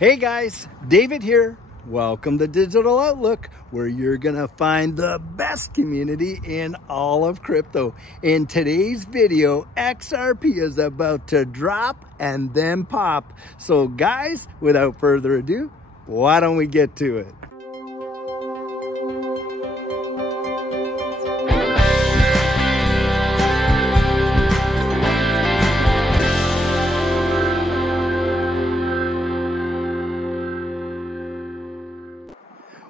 Hey guys, David here. Welcome to Digital Outlook, where you're gonna find the best community in all of crypto. In today's video, XRP is about to drop and then pop. So guys, without further ado, why don't we get to it?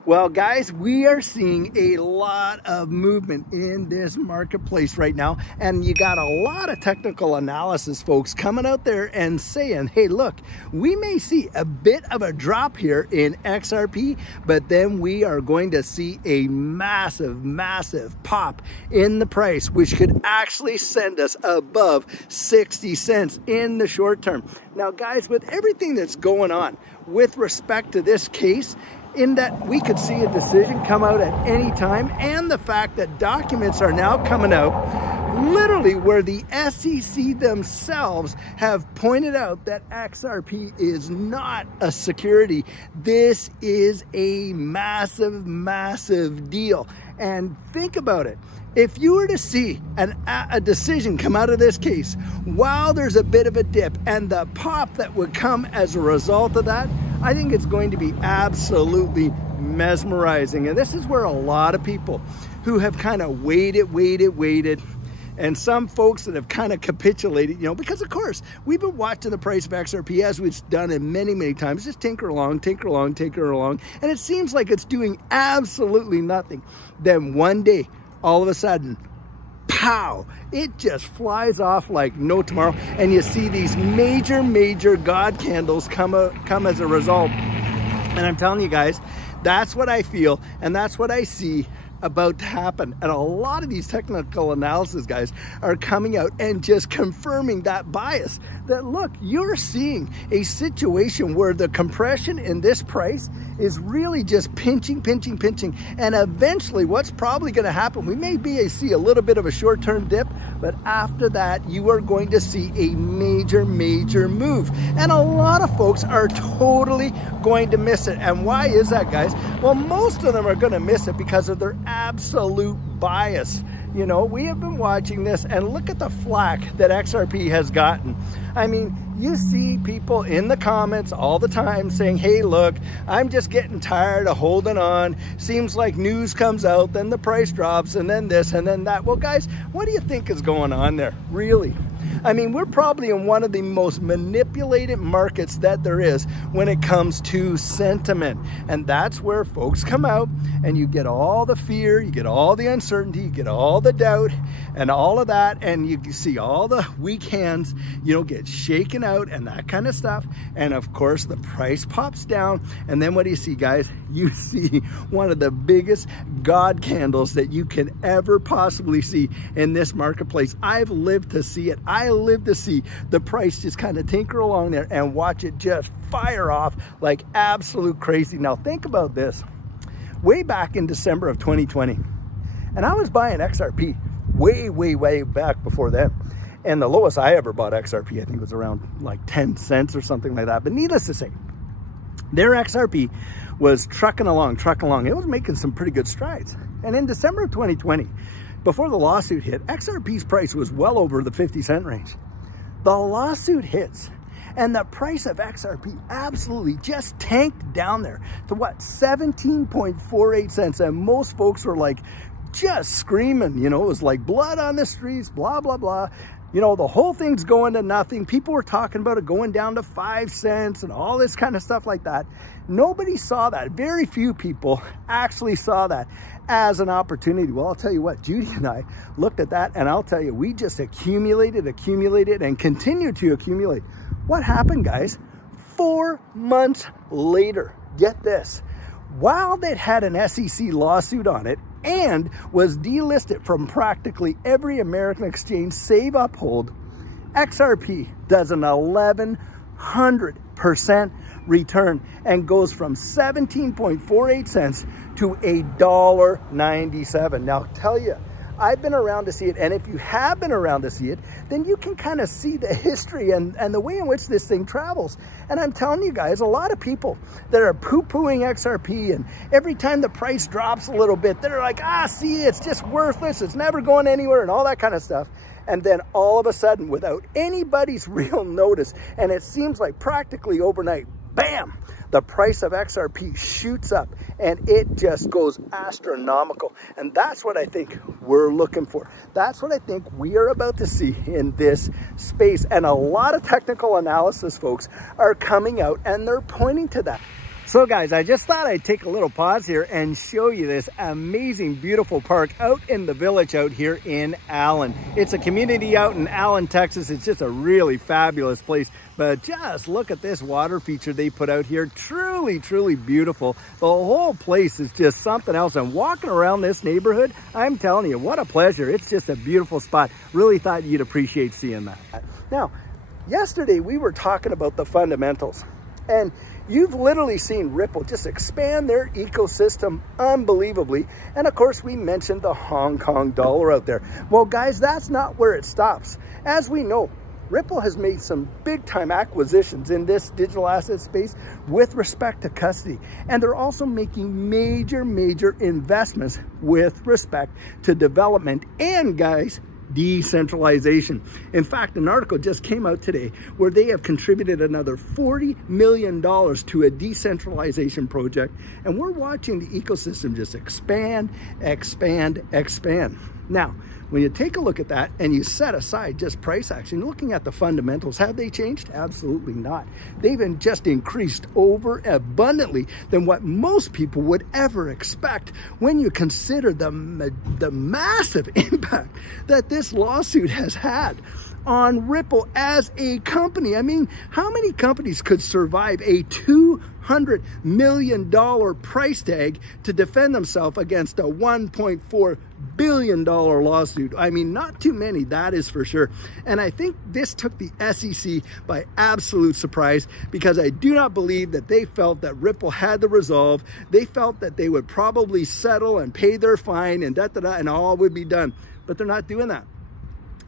Well, guys, we are seeing a lot of movement in this marketplace right now, and you got a lot of technical analysis folks coming out there and saying, hey, look, we may see a bit of a drop here in XRP, but then we are going to see a massive pop in the price, which could actually send us above 60 cents in the short term. Now, guys, with everything that's going on with respect to this case, in that we could see a decision come out at any time, and the fact that documents are now coming out literally where the SEC themselves have pointed out that XRP is not a security. This is a massive deal. And think about it. If you were to see a decision come out of this case while there's a bit of a dip, and the pop that would come as a result of that, I think it's going to be absolutely mesmerizing. And this is where a lot of people who have kind of waited, and some folks that have kind of capitulated, you know, because of course we've been watching the price of XRP as we've done it many times, just tinker along, and it seems like it's doing absolutely nothing. Then one day, all of a sudden, pow, it just flies off like no tomorrow, and you see these major God candles come as a result. And I'm telling you guys, that's what I feel, and that's what I see about to happen. And a lot of these technical analysis guys are coming out and just confirming that bias, that look, you're seeing a situation where the compression in this price is really just pinching, and eventually what's probably going to happen, we may see a little bit of a short-term dip, but after that you are going to see a major move, and a lot of folks are totally going to miss it. And why is that, guys? Well, most of them are going to miss it because of their absolute bias. You know, we have been watching this, and look at the flack that XRP has gotten. I mean, you see people in the comments all the time saying, hey, look, I'm just getting tired of holding on. Seems like news comes out, then the price drops, and then this and then that. Well, guys, what do you think is going on there, really? I mean, we're probably in one of the most manipulated markets that there is when it comes to sentiment. And that's where folks come out and you get all the fear, you get all the uncertainty, you get all the doubt and all of that. And you see all the weak hands, you know, get shaken out and that kind of stuff. And of course, the price pops down. And then what do you see, guys? You see one of the biggest God candles that you can ever possibly see in this marketplace. I've lived to see it. I live to see the price just kind of tinker along there and watch it just fire off like absolute crazy. Now think about this. Way back in December of 2020, and I was buying XRP way back before then. And the lowest I ever bought XRP, I think, was around like 10 cents or something like that. But needless to say, their XRP was trucking along. It was making some pretty good strides. And in December of 2020, before the lawsuit hit, XRP's price was well over the 50-cent range. The lawsuit hits, and the price of XRP absolutely just tanked down there to what, 17.48 cents. And most folks were like just screaming, you know, it was like blood on the streets, blah. You know, the whole thing's going to nothing. People were talking about it going down to 5 cents and all this kind of stuff like that. Nobody saw that. Very few people actually saw that as an opportunity. Well, I'll tell you what, Judy and I looked at that, and I'll tell you, we just accumulated and continued to accumulate. What happened, guys? 4 months later, get this, while they had an SEC lawsuit on it and was delisted from practically every American exchange save Uphold, XRP does an 1,100% return and goes from 17.48 cents to $1.97. Now, I'll tell you, I've been around to see it, and if you have been around to see it, then you can kind of see the history and the way in which this thing travels. And I'm telling you guys, a lot of people that are poo-pooing XRP, and every time the price drops a little bit, they're like, see, it's just worthless, it's never going anywhere, and all that kind of stuff. And then all of a sudden, without anybody's real notice, and it seems like practically overnight, bam, the price of XRP shoots up and it just goes astronomical. And that's what I think we're looking for. That's what I think we are about to see in this space. And a lot of technical analysis folks are coming out and they're pointing to that. So guys, I just thought I'd take a little pause here and show you this amazing, beautiful park out in the village out here in Allen. It's a community out in Allen, Texas. It's just a really fabulous place. But just look at this water feature they put out here. Truly, truly beautiful. The whole place is just something else. And walking around this neighborhood, I'm telling you, what a pleasure. It's just a beautiful spot. Really thought you'd appreciate seeing that. Now, yesterday we were talking about the fundamentals. And you've literally seen Ripple just expand their ecosystem unbelievably. And of course, we mentioned the Hong Kong dollar out there. Well, guys, that's not where it stops. As we know, Ripple has made some big time acquisitions in this digital asset space with respect to custody. And they're also making major investments with respect to development and, guys, decentralization. In fact, an article just came out today where they have contributed another $40 million to a decentralization project, and we're watching the ecosystem just expand. Now, when you take a look at that and you set aside just price action, looking at the fundamentals, have they changed? Absolutely not. They've been just increased over abundantly than what most people would ever expect when you consider the massive impact that this lawsuit has had on Ripple as a company. I mean, how many companies could survive a $200 million price tag to defend themselves against a $1.4 billion lawsuit? I mean, not too many, that is for sure. And I think this took the SEC by absolute surprise, because I do not believe that they felt that Ripple had the resolve. They felt that they would probably settle and pay their fine and and all would be done. But they're not doing that.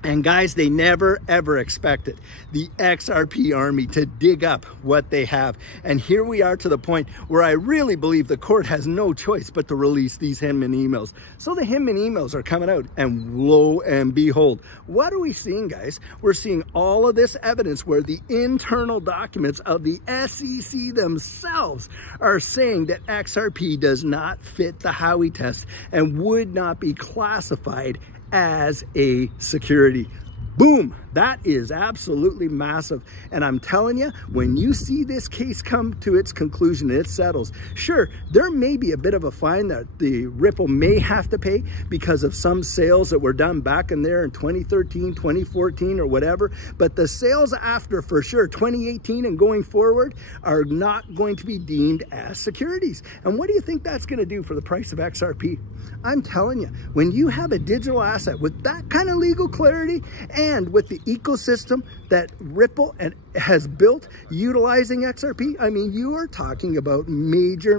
And guys, they never ever expected the XRP army to dig up what they have. And here we are to the point where I really believe the court has no choice but to release these Hinman emails. So the Hinman emails are coming out, and lo and behold, what are we seeing, guys? We're seeing all of this evidence where the internal documents of the SEC themselves are saying that XRP does not fit the Howey test and would not be classified as a security. Boom, that is absolutely massive. And I'm telling you, when you see this case come to its conclusion and it settles, sure, there may be a bit of a fine that the Ripple may have to pay because of some sales that were done back in there in 2013, 2014 or whatever. But the sales after, for sure, 2018 and going forward are not going to be deemed as securities. And what do you think that's going to do for the price of XRP? I'm telling you, when you have a digital asset with that kind of legal clarity and with the ecosystem that Ripple has built utilizing XRP, I mean, you are talking about major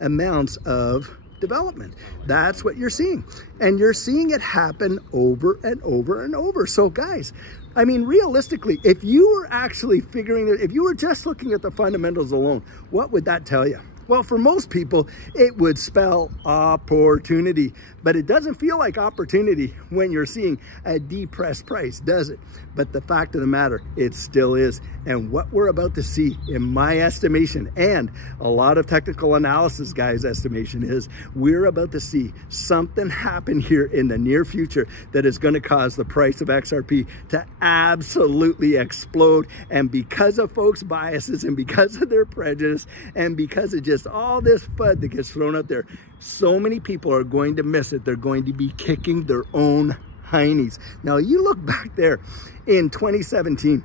amounts of development. That's what you're seeing. And you're seeing it happen over and over and over. So guys, I mean, realistically, if you were actually figuring it, if you were just looking at the fundamentals alone, what would that tell you? Well, for most people, it would spell opportunity, but it doesn't feel like opportunity when you're seeing a depressed price, does it? But the fact of the matter, it still is. And what we're about to see, in my estimation, and a lot of technical analysis guys' estimation, is we're about to see something happen here in the near future that is going to cause the price of XRP to absolutely explode. And because of folks' biases and because of their prejudice and because of just all this FUD that gets thrown out there, so many people are going to miss it. They're going to be kicking their own heinies. Now, you look back there in 2017,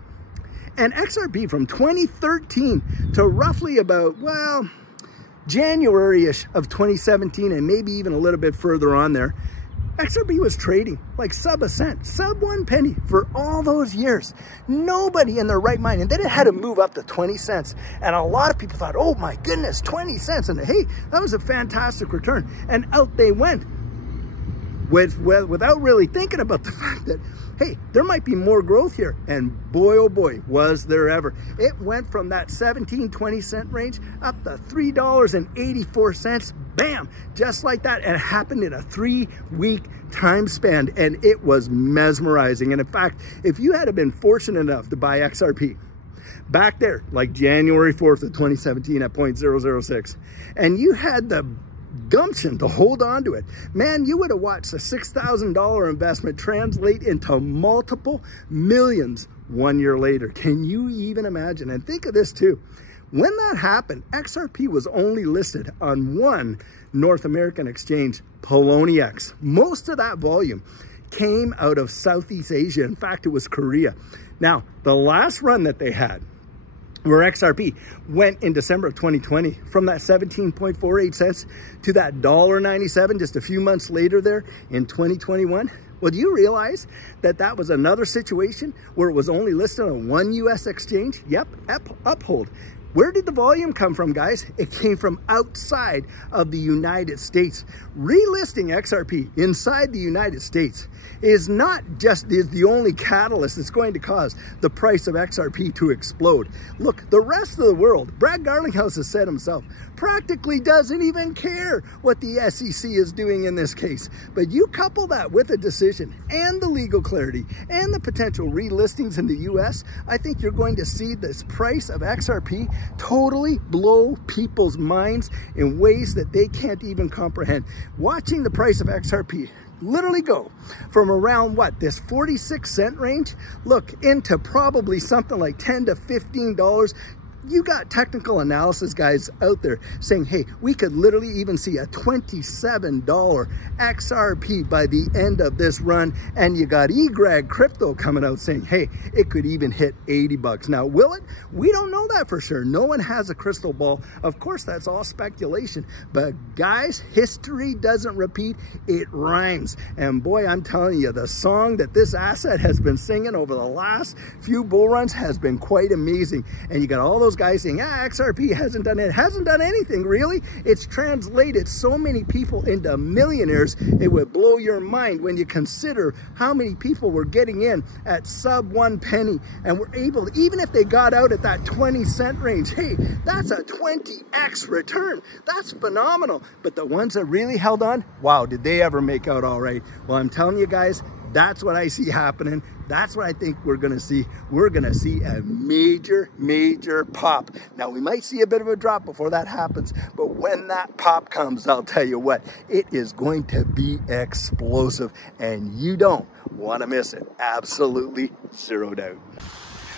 and XRP from 2013 to roughly about, well, January-ish of 2017, and maybe even a little bit further on there, XRP was trading like sub a cent, sub 1 penny for all those years. Nobody in their right mind. And then it had to move up to 20 cents. And a lot of people thought, oh my goodness, 20 cents. And hey, that was a fantastic return. And out they went. without really thinking about the fact that, hey, there might be more growth here. And boy, oh boy, was there ever. It went from that 17, 20 cent range up to $3.84. Bam, just like that. And it happened in a 3-week time span, and it was mesmerizing. And in fact, if you had been fortunate enough to buy XRP back there, like January 4th of 2017 at 0.006, and you had the gumption to hold on to it, man, you would have watched a $6,000 investment translate into multiple millions 1 year later. Can you even imagine? And think of this too. When that happened, XRP was only listed on one North American exchange, Poloniex. Most of that volume came out of Southeast Asia. In fact, it was Korea. Now, the last run that they had, where XRP went in December of 2020 from that 17.48 cents to that $1.97 just a few months later there in 2021. Well, do you realize that that was another situation where it was only listed on one US exchange? Yep, Uphold. Where did the volume come from, guys? It came from outside of the United States. Relisting XRP inside the United States is not just the only catalyst that's going to cause the price of XRP to explode. Look, the rest of the world, Brad Garlinghouse has said himself, practically doesn't even care what the SEC is doing in this case. But you couple that with a decision and the legal clarity and the potential relistings in the US, I think you're going to see this price of XRP totally blow people's minds in ways that they can't even comprehend. Watching the price of XRP literally go from around what, this 46 cent range, look, into probably something like $10 to $15. You got technical analysis guys out there saying, hey, we could literally even see a $27 XRP by the end of this run. And you got eGreg Crypto coming out saying, hey, it could even hit 80 bucks. Now, will it? We don't know that for sure. No one has a crystal ball. Of course, that's all speculation. But guys, history doesn't repeat, it rhymes. And boy, I'm telling you, the song that this asset has been singing over the last few bull runs has been quite amazing. And you got all those guys saying, XRP hasn't done it. Hasn't done anything, really. It's translated so many people into millionaires, it would blow your mind when you consider how many people were getting in at sub 1 penny and were able to, even if they got out at that 20 cent range, hey, that's a 20x return. That's phenomenal. But the ones that really held on, wow, did they ever make out all right? Well, I'm telling you guys, that's what I see happening. That's what I think we're gonna see. We're gonna see a major, major pop. Now, we might see a bit of a drop before that happens, but when that pop comes, I'll tell you what, it is going to be explosive, and you don't wanna miss it. Absolutely, zero doubt.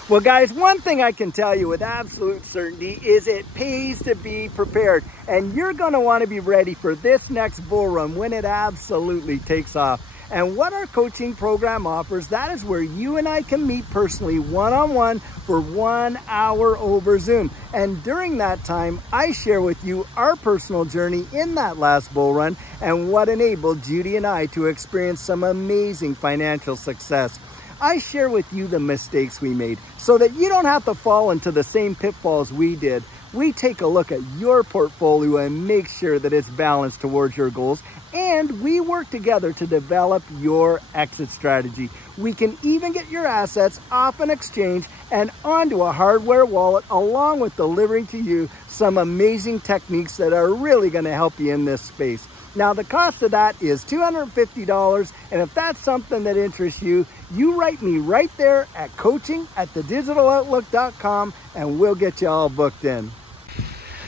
Well, guys, one thing I can tell you with absolute certainty is it pays to be prepared, and you're gonna wanna be ready for this next bull run when it absolutely takes off. And what our coaching program offers, that is where you and I can meet personally one-on-one for 1 hour over Zoom. And during that time, I share with you our personal journey in that last bull run and what enabled Judy and I to experience some amazing financial success. I share with you the mistakes we made so that you don't have to fall into the same pitfalls we did. We take a look at your portfolio and make sure that it's balanced towards your goals, and we work together to develop your exit strategy. We can even get your assets off an exchange and onto a hardware wallet, along with delivering to you some amazing techniques that are really going to help you in this space. Now, the cost of that is $250, and if that's something that interests you, you write me right there at coaching@thedigitaloutlook.com, and we'll get you all booked in.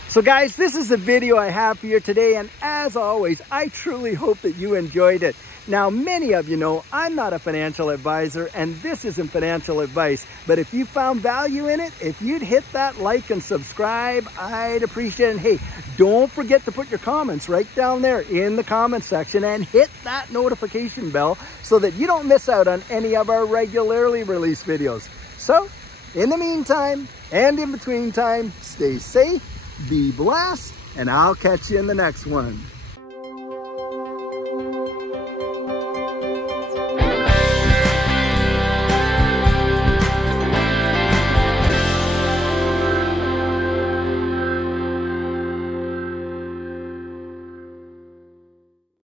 So guys, this is the video I have for you today, and as always, I truly hope that you enjoyed it. Now, many of you know I'm not a financial advisor, and this isn't financial advice, but if you found value in it, if you'd hit that like and subscribe, I'd appreciate it. And hey, don't forget to put your comments right down there in the comment section and hit that notification bell so that you don't miss out on any of our regularly released videos. So, in the meantime, and in between time, stay safe, be blessed, and I'll catch you in the next one.